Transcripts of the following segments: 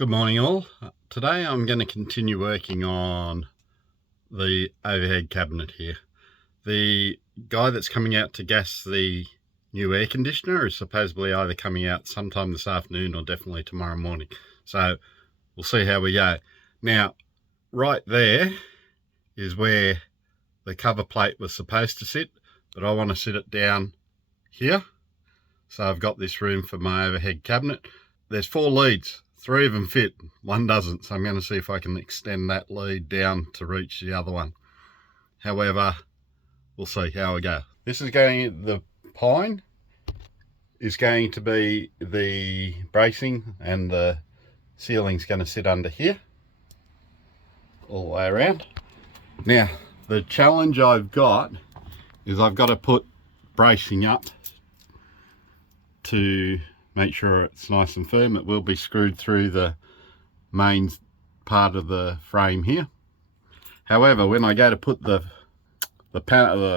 Good morning all. Today I'm going to continue working on the overhead cabinet here. The guy that's coming out to gas the new air conditioner is supposedly either coming out sometime this afternoon or definitely tomorrow morning. So we'll see how we go. Now, right there is where the cover plate was supposed to sit, but I want to sit it down here. So I've got this room for my overhead cabinet. There's 4 leads. 3 of them fit, 1 doesn't, so I'm going to see if I can extend that lead down to reach the other one. However, we'll see how I go. This is going, the pine is going to be the bracing, and the ceiling's going to sit under here, all the way around. Now, the challenge I've got is I've got to put bracing up to make sure it's nice and firm. It will be screwed through the main part of the frame here. However, when I go to put the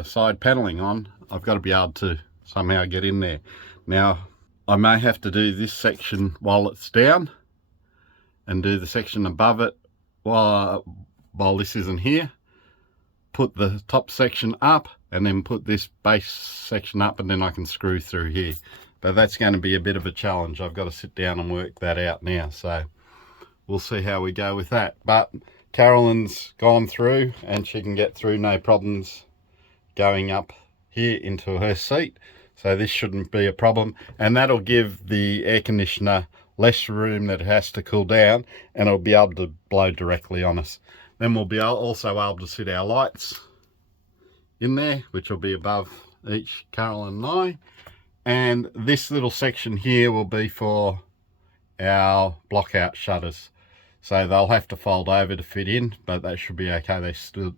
side paneling on, I've got to be able to somehow get in there. Now, I may have to do this section while it's down and do the section above it while this isn't here. Put the top section up and then put this base section up, and then I can screw through here. But that's going to be a bit of a challenge. I've got to sit down and work that out now. So we'll see how we go with that. But Carolyn's gone through and she can get through no problems going up here into her seat. So this shouldn't be a problem. And that'll give the air conditioner less room that it has to cool down, and it'll be able to blow directly on us. Then we'll be also able to sit our lights in there, which will be above each Carolyn and I. And this little section here will be for our block out shutters. So they'll have to fold over to fit in, but that should be okay. They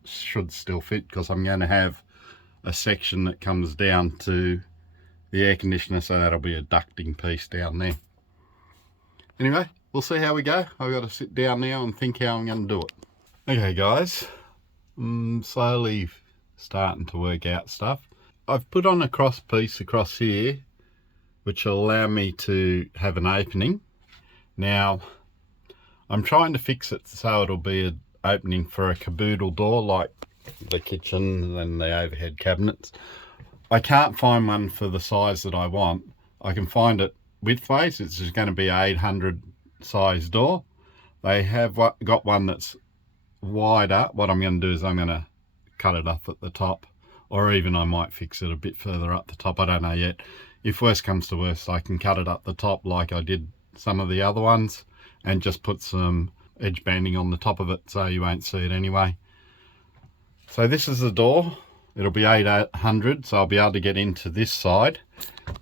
should still fit, because I'm going to have a section that comes down to the air conditioner, so that'll be a ducting piece down there. Anyway, we'll see how we go. I've got to sit down now and think how I'm going to do it. Okay guys, I'm slowly starting to work out stuff. I've put on a cross piece across here, which will allow me to have an opening. Now, I'm trying to fix it so it'll be an opening for a caboodle door like the kitchen and the overhead cabinets. I can't find one for the size that I want. I can find it widthways. It's just going to be an 800 size door. They have got one that's wider. What I'm going to do is I'm going to cut it up at the top. Or even I might fix it a bit further up the top, I don't know yet. If worst comes to worst, I can cut it up the top like I did some of the other ones, and just put some edge banding on the top of it so you won't see it anyway. So this is the door. It'll be 800, so I'll be able to get into this side.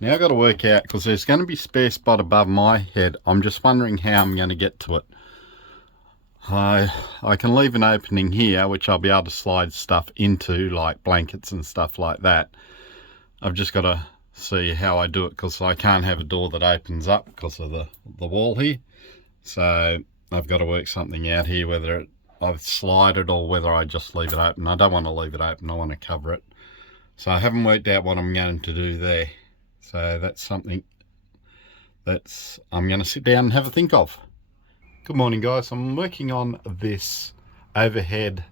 Now I've got to work out, because there's going to be a spare spot above my head. I'm just wondering how I'm going to get to it. I can leave an opening here, which I'll be able to slide stuff into, like blankets and stuff like that. I've just got to see how I do it, because I can't have a door that opens up because of the wall here. So I've got to work something out here, whether I've slide it or whether I just leave it open. I don't want to leave it open, I want to cover it. So I haven't worked out what I'm going to do there. So that's something that I'm going to sit down and have a think of. Good morning guys, I'm working on this overhead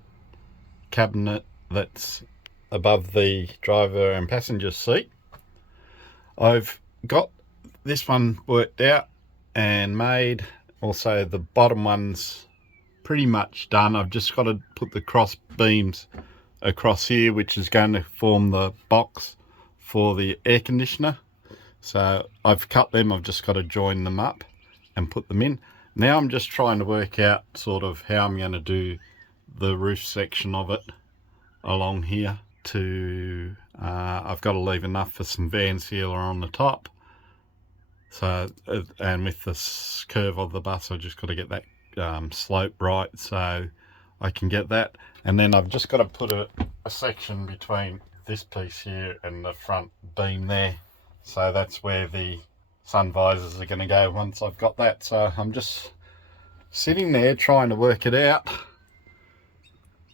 cabinet that's above the driver and passenger seat. I've got this one worked out and made. Also the bottom one's pretty much done. I've just got to put the cross beams across here, which is going to form the box for the air conditioner. So I've cut them, I've just got to join them up and put them in. Now I'm just trying to work out sort of how I'm going to do the roof section of it along here to, I've got to leave enough for some van sealer on the top. So, and with the curve of the bus, I've just got to get that slope right so I can get that. And then I've just got to put a section between this piece here and the front beam there. So that's where the sun visors are going to go once I've got that. So I'm just sitting there trying to work it out.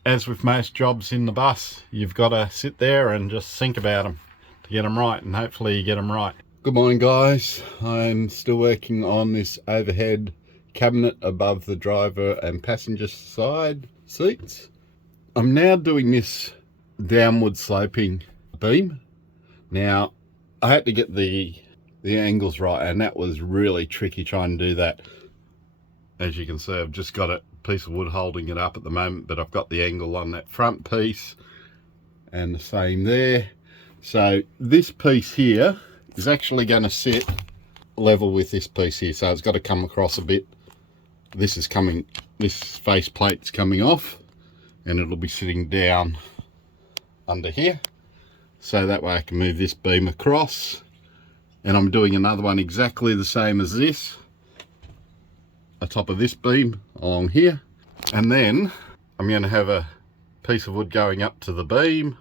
As with most jobs in the bus, you've got to sit there and just think about them to get them right, and hopefully you get them right. Good morning guys, I'm still working on this overhead cabinet above the driver and passenger side seats. I'm now doing this downward sloping beam. Now I had to get the angles right, and that was really tricky trying to do that. As you can see, I've just got a piece of wood holding it up at the moment, but I've got the angle on that front piece and the same there. So this piece here is actually going to sit level with this piece here, so it's got to come across a bit. This face plate's coming off, and it'll be sitting down under here, so that way I can move this beam across. And I'm doing another one exactly the same as this, on top of this beam along here. And then I'm going to have a piece of wood going up to the beam,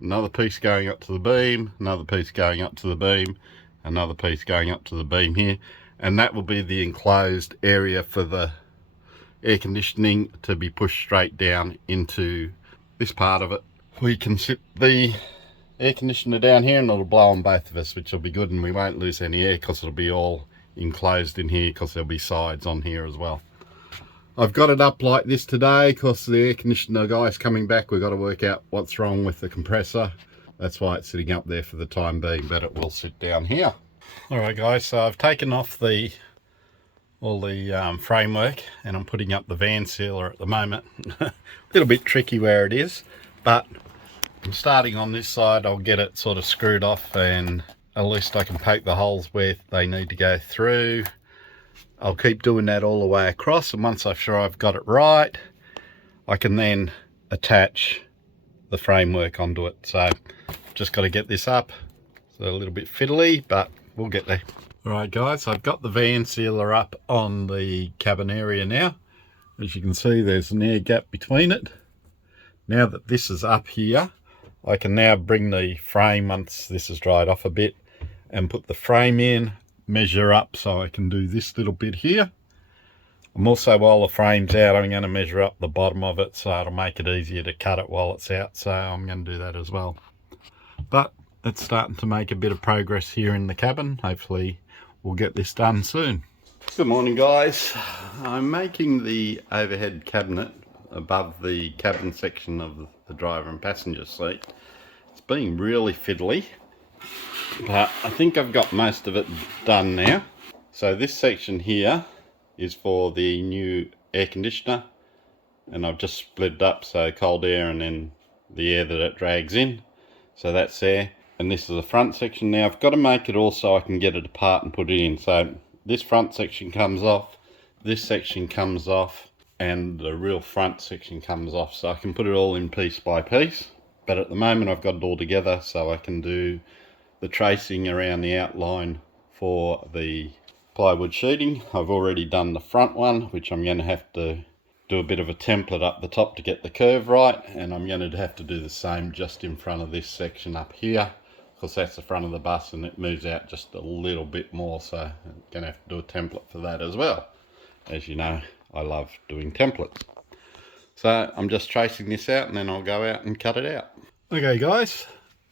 another piece going up to the beam, another piece going up to the beam, another piece going up to the beam here, and that will be the enclosed area for the air conditioning to be pushed straight down into this part of it. We can sit the air conditioner down here and it'll blow on both of us, which will be good, and we won't lose any air because it'll be all enclosed in here, because there'll be sides on here as well. I've got it up like this today because the air conditioner guy's coming back. We've got to work out what's wrong with the compressor. That's why it's sitting up there for the time being, but it will sit down here. Alright guys, so I've taken off all the framework, and I'm putting up the van sealer at the moment. A little bit tricky where it is, but I'm starting on this side. I'll get it sort of screwed off, and at least I can poke the holes where they need to go through. I'll keep doing that all the way across, and once I'm sure I've got it right, I can then attach the framework onto it. So just got to get this up. It's a little bit fiddly, but we'll get there. Alright guys, I've got the van sealer up on the cabin area now. As you can see, there's an air gap between it. Now that this is up here, I can now bring the frame, once this has dried off a bit, and put the frame in, measure up so I can do this little bit here. I'm also, while the frame's out, I'm going to measure up the bottom of it, so it'll make it easier to cut it while it's out, so I'm going to do that as well. But it's starting to make a bit of progress here in the cabin. Hopefully we'll get this done soon. Good morning guys. I'm making the overhead cabinet above the cabin section of the driver and passenger seat. It's being really fiddly, but I think I've got most of it done now. So this section here is for the new air conditioner, and I've just split it up, so cold air and then the air that it drags in. So that's there, and this is the front section. Now I've got to make it all so I can get it apart and put it in. So this front section comes off, this section comes off, and the real front section comes off, so I can put it all in piece by piece. But at the moment I've got it all together, so I can do the tracing around the outline for the plywood sheeting. I've already done the front one, which I'm going to have to do a bit of a template up the top to get the curve right, and I'm going to have to do the same just in front of this section up here, because that's the front of the bus and it moves out just a little bit more, so I'm going to have to do a template for that as well. As you know, I love doing templates. So I'm just tracing this out, and then I'll go out and cut it out. Okay guys,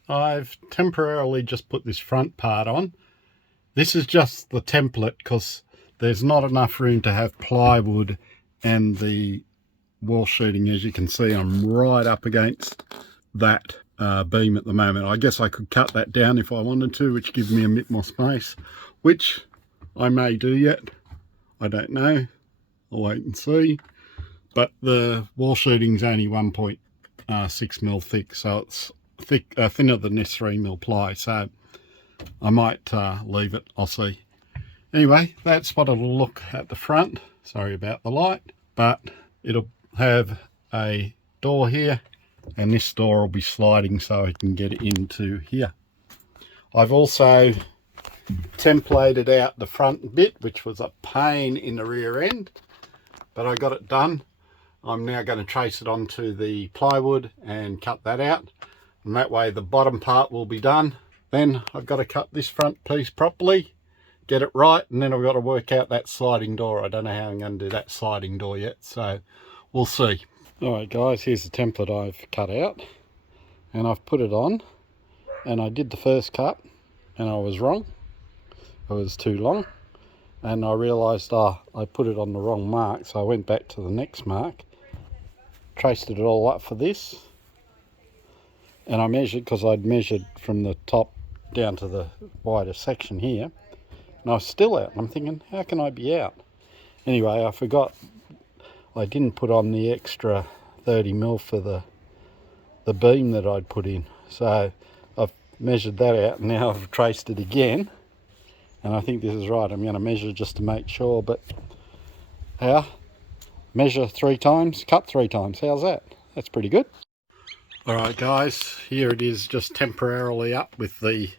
I've temporarily just put this front part on. This is just the template because there's not enough room to have plywood and the wall sheeting. As you can see, I'm right up against that beam at the moment. I guess I could cut that down if I wanted to, which gives me a bit more space, which I may do yet. I don't know. I'll wait and see. But the wall sheeting's only 1.6 mil thick, so it's thick, thinner than this 3 mil ply, so I might leave it. I'll see. Anyway, that's what it'll look at the front. Sorry about the light, but it'll have a door here, and this door will be sliding so I can get it into here. I've also templated out the front bit, which was a pain in the rear end, but I got it done. I'm now going to trace it onto the plywood and cut that out, and that way the bottom part will be done. Then I've got to cut this front piece properly, get it right, and then I've got to work out that sliding door. I don't know how I'm going to do that sliding door yet, so we'll see. Alright guys, here's the template I've cut out, and I've put it on, and I did the first cut and I was wrong. It was too long, and I realised I put it on the wrong mark, so I went back to the next mark, traced it all up for this, and I measured, because I'd measured from the top down to the wider section here, and I was still out, and I'm thinking, how can I be out? Anyway, I forgot I didn't put on the extra 30mm for the beam that I'd put in, so I've measured that out, and now I've traced it again, and I think this is right. I'm going to measure just to make sure, but how? Measure 3 times, cut 3 times. How's that? That's pretty good. Alright guys, here it is, just temporarily up with the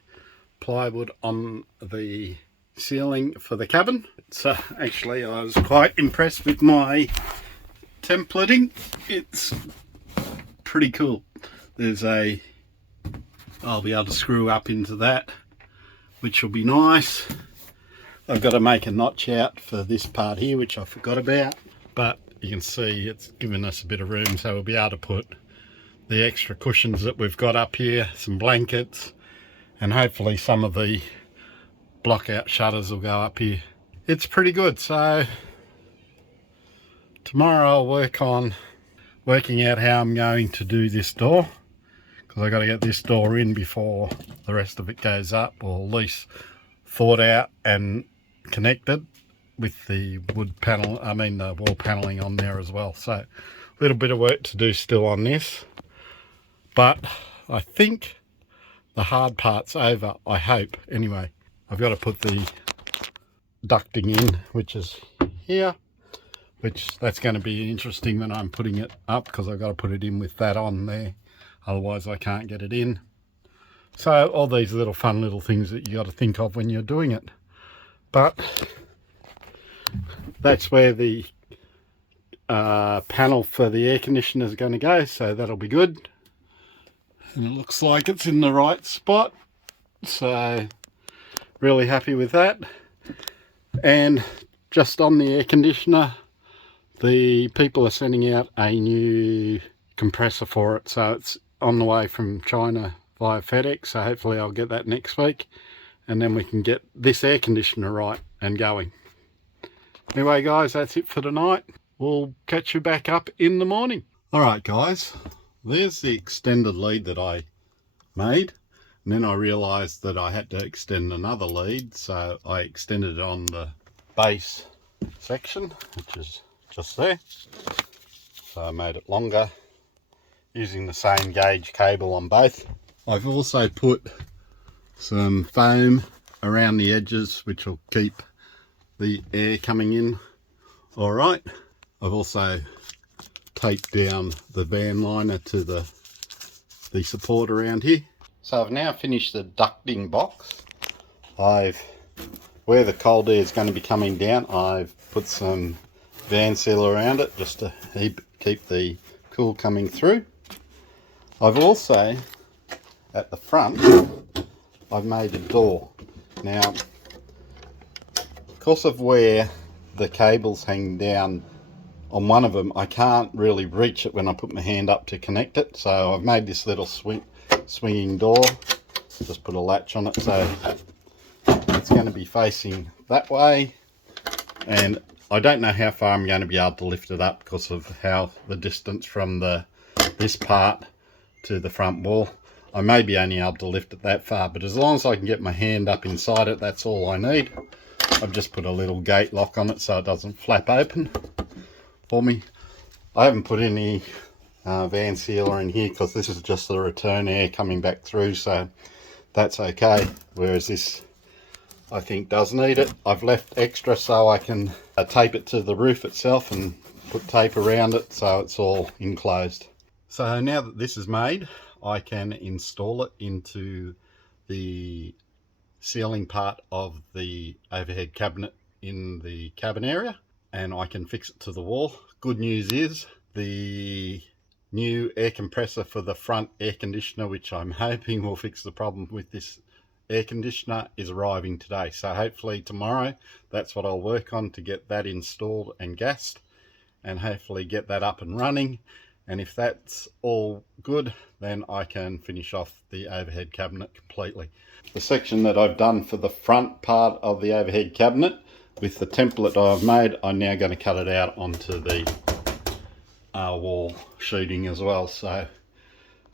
plywood on the ceiling for the cabin. So actually I was quite impressed with my templating. It's pretty cool. There's I'll be able to screw up into that, which will be nice. I've got to make a notch out for this part here, which I forgot about, but you can see it's given us a bit of room, so we'll be able to put the extra cushions that we've got up here, some blankets, and hopefully some of the block out shutters will go up here. It's pretty good. So tomorrow I'll work on working out how I'm going to do this door, because I've got to get this door in before the rest of it goes up, or at least thought out and connected with the wood panel, the wall paneling on there as well. So a little bit of work to do still on this, but I think the hard part's over, I hope. Anyway, I've got to put the ducting in, which is here, which that's going to be interesting when I'm putting it up, because I've got to put it in with that on there, otherwise I can't get it in. So all these little fun little things that you got to think of when you're doing it. But that's where the panel for the air conditioner is going to go, so that'll be good. And it looks like it's in the right spot, so really happy with that. And just on the air conditioner, the people are sending out a new compressor for it, so it's on the way from China via FedEx, so hopefully I'll get that next week, and then we can get this air conditioner right and going. Anyway guys, that's it for tonight. We'll catch you back up in the morning. Alright guys, there's the extended lead that I made, and then I realised that I had to extend another lead, so I extended it on the base section, which is just there. So I made it longer using the same gauge cable on both. I've also put some foam around the edges, which will keep the air coming in all right. I've also taped down the van liner to the support around here. So I've now finished the ducting box. Where the cold air is going to be coming down, I've put some van seal around it just to keep the cool coming through. I've also, at the front, I've made a door. Now, because of where the cables hang down on one of them, I can't really reach it when I put my hand up to connect it, so I've made this little swinging door. Just put a latch on it, so it's going to be facing that way, and I don't know how far I'm going to be able to lift it up because of how the distance from this part to the front wall. I may be only able to lift it that far, but as long as I can get my hand up inside it, that's all I need. I've just put a little gate lock on it so it doesn't flap open for me. I haven't put any van sealer in here because this is just the return air coming back through, so that's okay, whereas this I think does need it. I've left extra so I can tape it to the roof itself and put tape around it so it's all enclosed. So now that this is made, I can install it into the ceiling part of the overhead cabinet in the cabin area, and I can fix it to the wall. Good news is the new air compressor for the front air conditioner, which I'm hoping will fix the problem with this air conditioner, is arriving today. So hopefully tomorrow, that's what I'll work on, to get that installed and gassed, and hopefully get that up and running. And if that's all good, then I can finish off the overhead cabinet completely. The section that I've done for the front part of the overhead cabinet, with the template I've made, I'm now going to cut it out onto the wall sheeting as well. So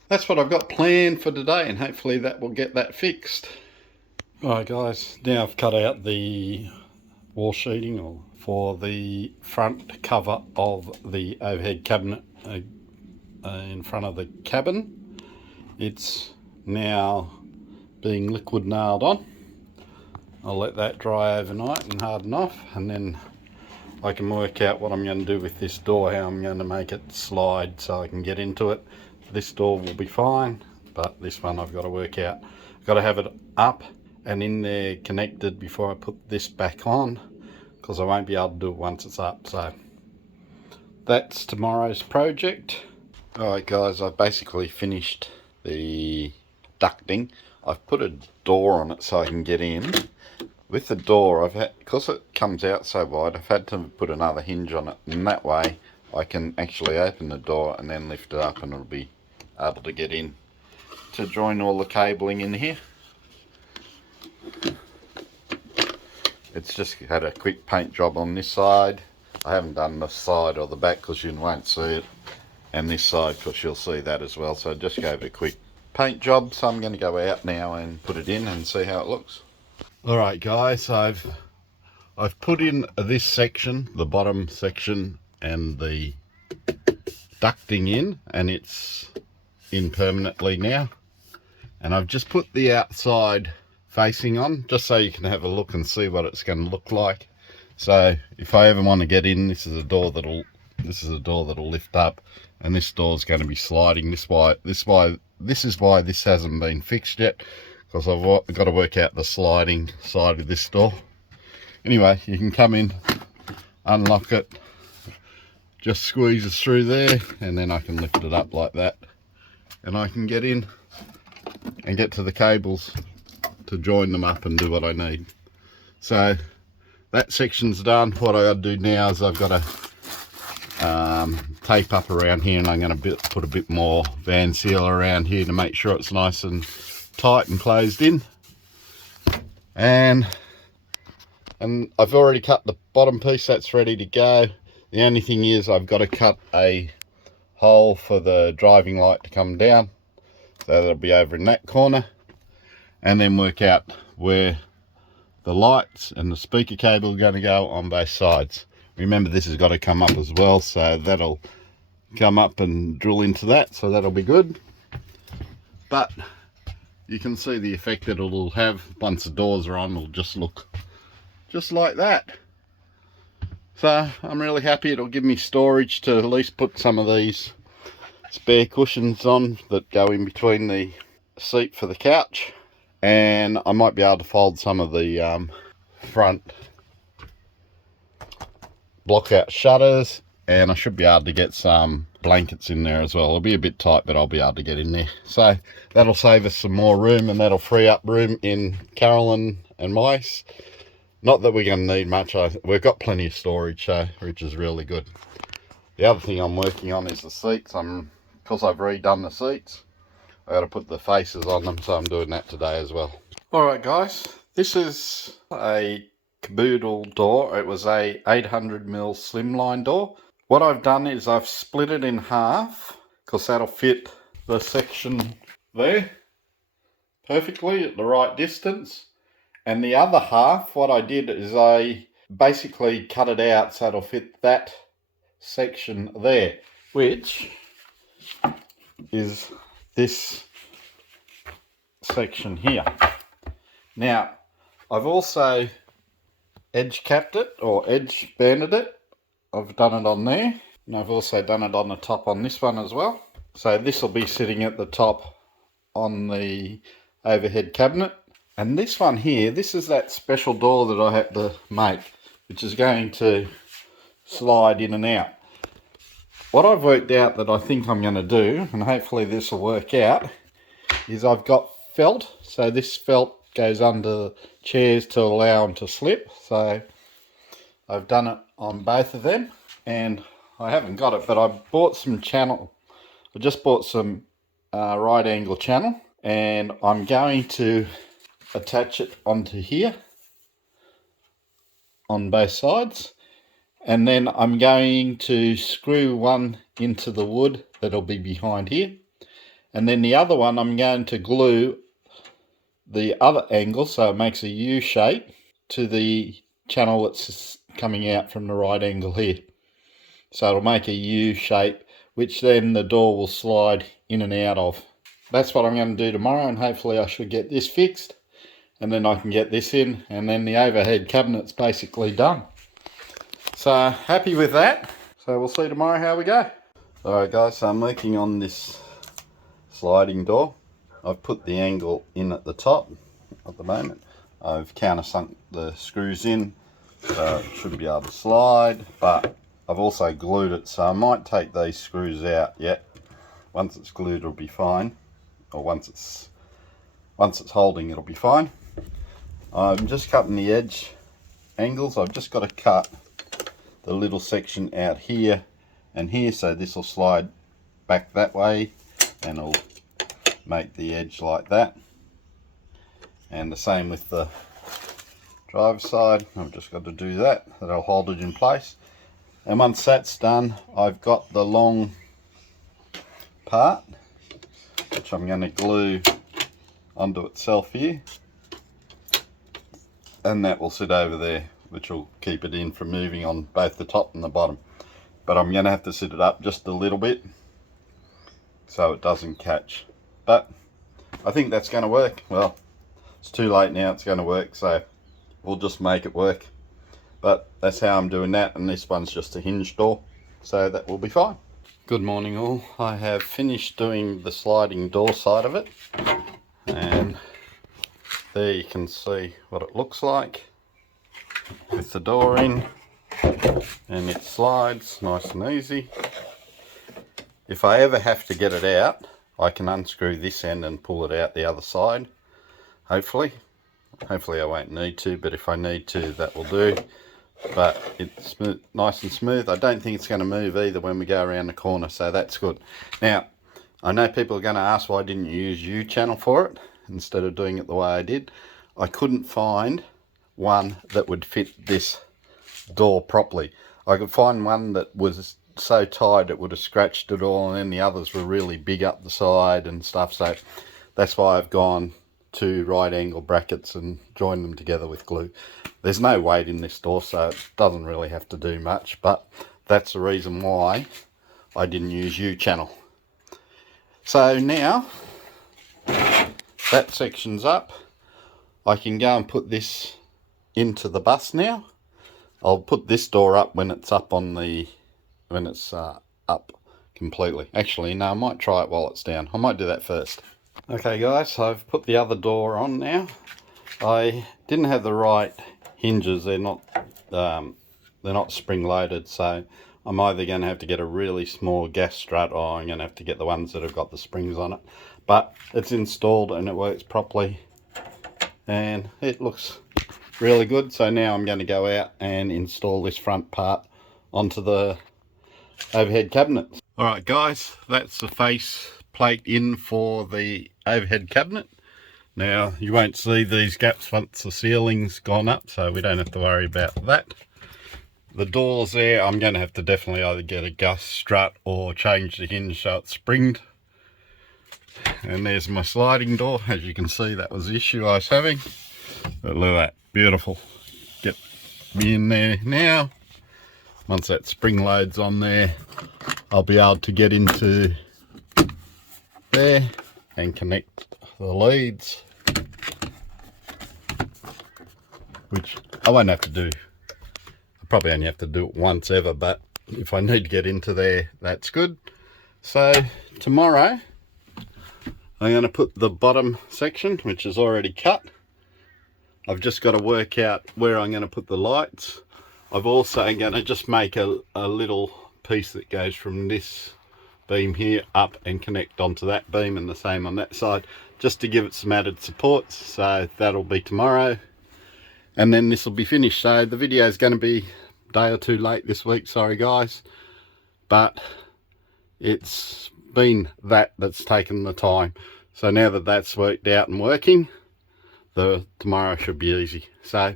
that's what I've got planned for today, and hopefully that will get that fixed. Alright guys, now I've cut out the wall sheeting for the front cover of the overhead cabinet in front of the cabin. It's now being liquid nailed on. I'll let that dry overnight and harden off, and then I can work out what I'm going to do with this door, how I'm going to make it slide so I can get into it. This door will be fine, but this one I've got to work out. I've got to have it up and in there connected before I put this back on, because I won't be able to do it once it's up. So that's tomorrow's project. Alright guys, I've basically finished the ducting. I've put a door on it so I can get in. With the door, I've had, because it comes out so wide, I've had to put another hinge on it, and that way I can actually open the door and then lift it up, and it'll be able to get in to join all the cabling in here. It's just had a quick paint job on this side. I haven't done the side or the back because you won't see it, and this side because you'll see that as well. So I just gave it a quick paint job, so I'm going to go out now and put it in and see how it looks. Alright guys, I've put in this section, the bottom section, and the ducting in, and it's in permanently now. And I've just put the outside facing on, just so you can have a look and see what it's going to look like. So if I ever want to get in, this is a door that'll lift up, and this door is going to be sliding. This is why this hasn't been fixed yet, because I've got to work out the sliding side of this door. Anyway, you can come in, unlock it, just squeezes through there, and then I can lift it up like that, and I can get in and get to the cables to join them up and do what I need. So that section's done. What I got to do now is I've got to tape up around here, and I'm going to put a bit more van seal around here to make sure it's nice and tight and closed in. And I've already cut the bottom piece, that's ready to go. The only thing is I've got to cut a hole for the driving light to come down, so that'll be over in that corner, and then work out where the lights and the speaker cable are going to go on both sides. Remember, this has got to come up as well, so that'll come up and drill into that, so that'll be good. But you can see the effect that it'll have once the doors are on. It'll just look just like that. So I'm really happy. It'll give me storage to at least put some of these spare cushions on that go in between the seat for the couch, and I might be able to fold some of the front block out shutters, and I should be able to get some blankets in there as well. It'll be a bit tight, but I'll be able to get in there. So that'll save us some more room, and that'll free up room in Carolyn and mice. Not that we're going to need much. We've got plenty of storage, so, which is really good. The other thing I'm working on is the seats. Because I've redone the seats, I got to put the faces on them, so I'm doing that today as well. Alright guys, this is a caboodle door. It was a 800mm slimline door. What I've done is I've split it in half, because that'll fit the section there perfectly at the right distance. And the other half, what I did is I basically cut it out so it'll fit that section there, which is this section here. Now, I've also edge capped it, or edge banded it. I've done it on there, and I've also done it on the top on this one as well. So this will be sitting at the top on the overhead cabinet. And this one here, this is that special door that I had to make, which is going to slide in and out. What I've worked out that I think I'm going to do, and hopefully this will work out, is I've got felt. So this felt goes under chairs to allow them to slip. So I've done it on both of them, and I haven't got it, but I bought some channel. I just bought some right angle channel, and I'm going to attach it onto here on both sides, and then I'm going to screw one into the wood that'll be behind here, and then the other one I'm going to glue the other angle so it makes a U shape to the channel that's coming out from the right angle here. So it'll make a U shape, which then the door will slide in and out of. That's what I'm going to do tomorrow, and hopefully I should get this fixed, and then I can get this in, and then the overhead cabinet's basically done. So happy with that. So we'll see tomorrow how we go. Alright guys, so I'm working on this sliding door. I've put the angle in at the top at the moment. I've countersunk the screws in, so it should be able to slide, but I've also glued it, so I might take these screws out yet. Once it's glued it'll be fine, or once it's holding it'll be fine. I'm just cutting the edge angles. I've just got to cut the little section out here and here, so this will slide back that way and it'll make the edge like that. And the same with the driver's side. I've just got to do that. That'll hold it in place. And once that's done, I've got the long part, which I'm going to glue onto itself here. And that will sit over there, which will keep it in from moving on both the top and the bottom. But I'm going to have to sit it up just a little bit so it doesn't catch. But I think that's going to work. Well, it's too late now, it's going to work, so we'll just make it work. But that's how I'm doing that, and this one's just a hinge door, so that will be fine. Good morning all. I have finished doing the sliding door side of it, and there you can see what it looks like with the door in, and it slides nice and easy. If I ever have to get it out, I can unscrew this end and pull it out the other side, hopefully I won't need to, but if I need to, that will do. But it's smooth, nice and smooth. I don't think it's going to move either when we go around the corner, so that's good. Now, I know people are going to ask why didn't you use U-channel for it instead of doing it the way I did. I couldn't find one that would fit this door properly. I could find one that was so tight it would have scratched it all, and then the others were really big up the side and stuff, so that's why I've gone to right angle brackets and joined them together with glue. There's no weight in this door, so it doesn't really have to do much, but that's the reason why I didn't use U-channel. So now that section's up, I can go and put this into the bus now. I'll put this door up when it's up on the, when it's up completely. Actually, no, I might try it while it's down. I might do that first. Okay guys, so I've put the other door on now. I didn't have the right hinges. They're not spring loaded, so I'm either going to have to get a really small gas strut, or I'm going to have to get the ones that have got the springs on it. But it's installed and it works properly and it looks really good. So now I'm going to go out and install this front part onto the overhead cabinet. Alright guys, that's the face plate in for the overhead cabinet. Now you won't see these gaps once the ceiling's gone up, so we don't have to worry about that. The doors there, I'm going to have to definitely either get a gas strut or change the hinge so it's springed. And there's my sliding door. As you can see, that was the issue I was having. But look at that, beautiful. Get me in there now. Once that spring loads on there, I'll be able to get into there and connect the leads, which I won't have to do. I probably only have to do it once ever, but if I need to get into there, that's good. So tomorrow I'm going to put the bottom section, which is already cut. I've just got to work out where I'm going to put the lights. I've also going to just make a little piece that goes from this beam here up and connect onto that beam, and the same on that side, just to give it some added supports. So that'll be tomorrow, and then this will be finished. So the video is going to be a day or two late this week, sorry guys, but it's been that's taken the time. So now that that's worked out and working, tomorrow should be easy. So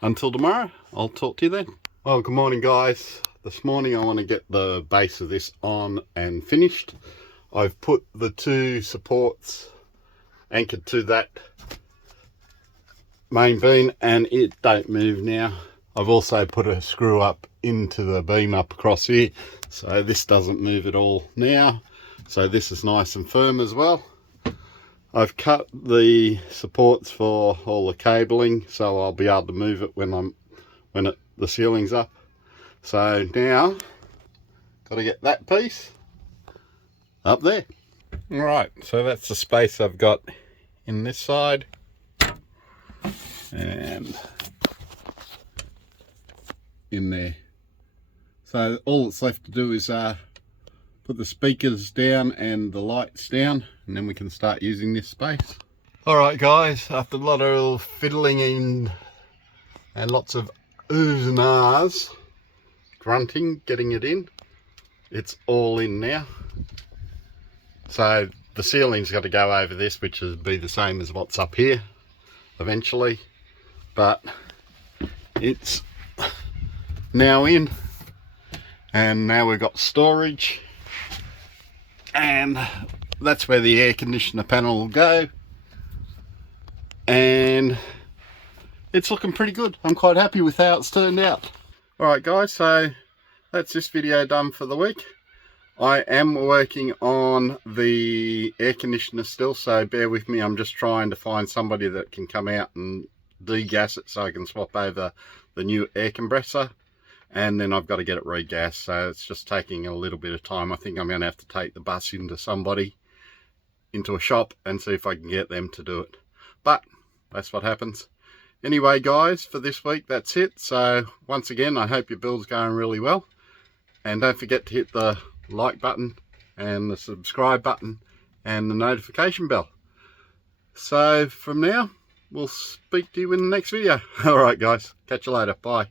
until tomorrow, I'll talk to you then. Well, good morning guys. This morning I want to get the base of this on and finished. I've put the 2 supports anchored to that main beam and it don't move now. I've also put a screw up into the beam up across here, so this doesn't move at all now. So this is nice and firm as well. I've cut the supports for all the cabling, so I'll be able to move it when the ceiling's up. So now got to get that piece up there. All right, so that's the space I've got in this side, and in there. So all that's left to do is put the speakers down and the lights down, and then we can start using this space. Alright guys, after a lot of fiddling in and lots of oohs and ahs, grunting, getting it in, it's all in now. So the ceiling's got to go over this, which will be the same as what's up here eventually, but it's now in, and now we've got storage, and that's where the air conditioner panel will go, and it's looking pretty good. I'm quite happy with how it's turned out. Alright guys, so that's this video done for the week. I am working on the air conditioner still, so bear with me. I'm just trying to find somebody that can come out and degas it so I can swap over the new air compressor, and then I've got to get it regassed, so it's just taking a little bit of time. I think I'm going to have to take the bus into a shop and see if I can get them to do it, but that's what happens. Anyway guys, for this week that's it. So once again, I hope your build's going really well, and don't forget to hit the like button and the subscribe button and the notification bell. So from now, we'll speak to you in the next video. Alright guys, catch you later, bye.